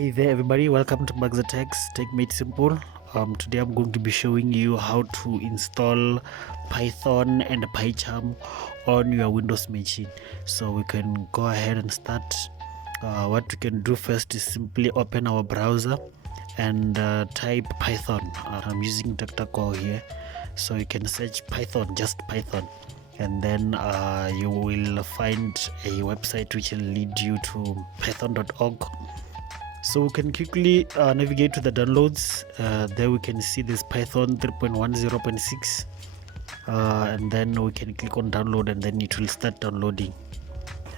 Hey there everybody, welcome to Bugs Tech Made Simple. Today I'm going to be showing you how to install Python and Pycharm on your Windows machine. So we can go ahead and start. What we can do first is simply open our browser and type Python. I'm using DuckDuckGo here, so you can search Python, just Python, and then you will find a website which will lead you to python.org. So we can quickly navigate to the downloads. There we can see this Python 3.10.6, and then we can click on download, and then it will start downloading.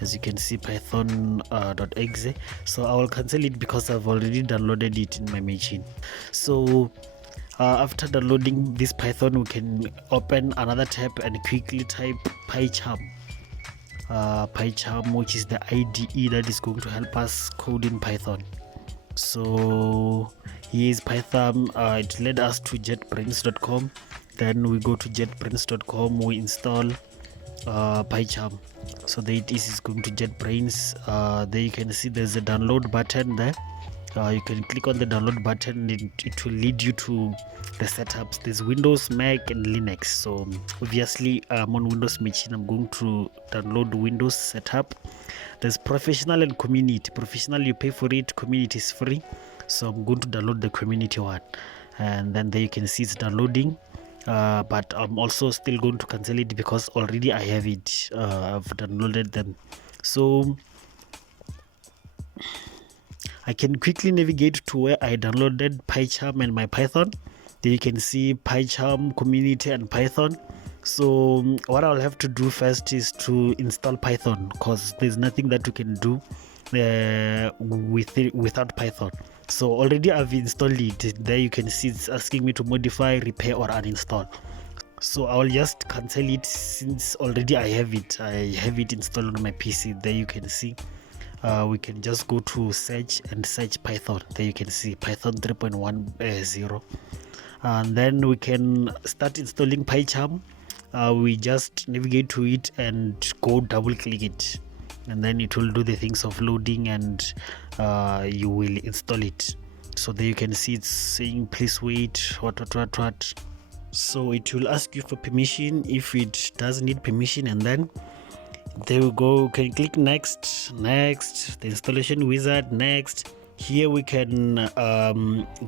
As you can see, python.exe. So I will cancel it because I've already downloaded it in my machine. So after downloading this Python, we can open another tab and quickly type Pycharm. Pycharm, which is the IDE that is going to help us code in Python. So here is Python. It led us to jetbrains.com. Then we go to jetbrains.com, we install Pycharm. So there it is, it's going to JetBrains. There you can see there's a download button there. You can click on the download button, and it will lead you to the setups. There's Windows, Mac, and Linux. So obviously I'm on Windows machine. I'm going to download Windows setup. There's professional and community. Professional, you pay for it. Community is free. So I'm going to download the community one, and then there you can see it's downloading. But I'm also still going to cancel it because already I have it. I've downloaded them. So I can quickly navigate to where I downloaded Pycharm and my Python. There you can see Pycharm, community, and Python. So what I'll have to do first is to install Python, because there's nothing that we can do without Python. So already I've installed it. There you can see it's asking me to modify, repair, or uninstall. So I'll just cancel it since already I have it. I have it installed on my PC. There you can see. We can just go to search and search Python. There you can see Python 3.10, and then we can start installing Pycharm. We just navigate to it and go double click it, and then it will do the things of loading, and you will install it. So there you can see it's saying please wait, what. So it will ask you for permission if it does need permission, and then there we go. You can click next, the installation wizard, next. Here we can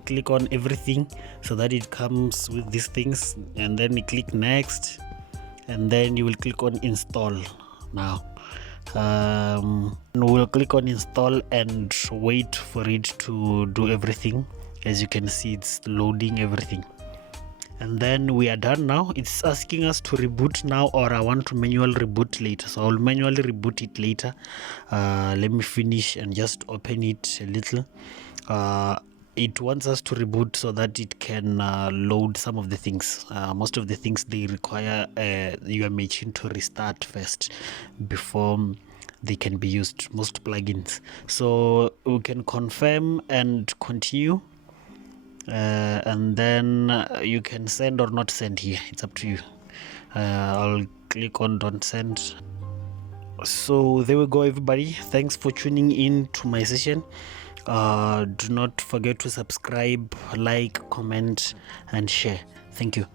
click on everything so that it comes with these things, and then you click next, and then you will click on install. Now we'll click on install and wait for it to do everything. As you can see, it's loading everything, and then we are done. Now it's asking us to reboot now, or I want to manual reboot later. So I'll manually reboot it later. Let me finish and just open it a little. It wants us to reboot so that it can load some of the things. Most of the things, they require your machine to restart first before they can be used, most plugins. So we can confirm and continue. And then you can send or not send here. It's up to you. I'll click on don't send. So there we go, everybody. Thanks for tuning in to my session. Do not forget to subscribe, like, comment, and share. Thank you.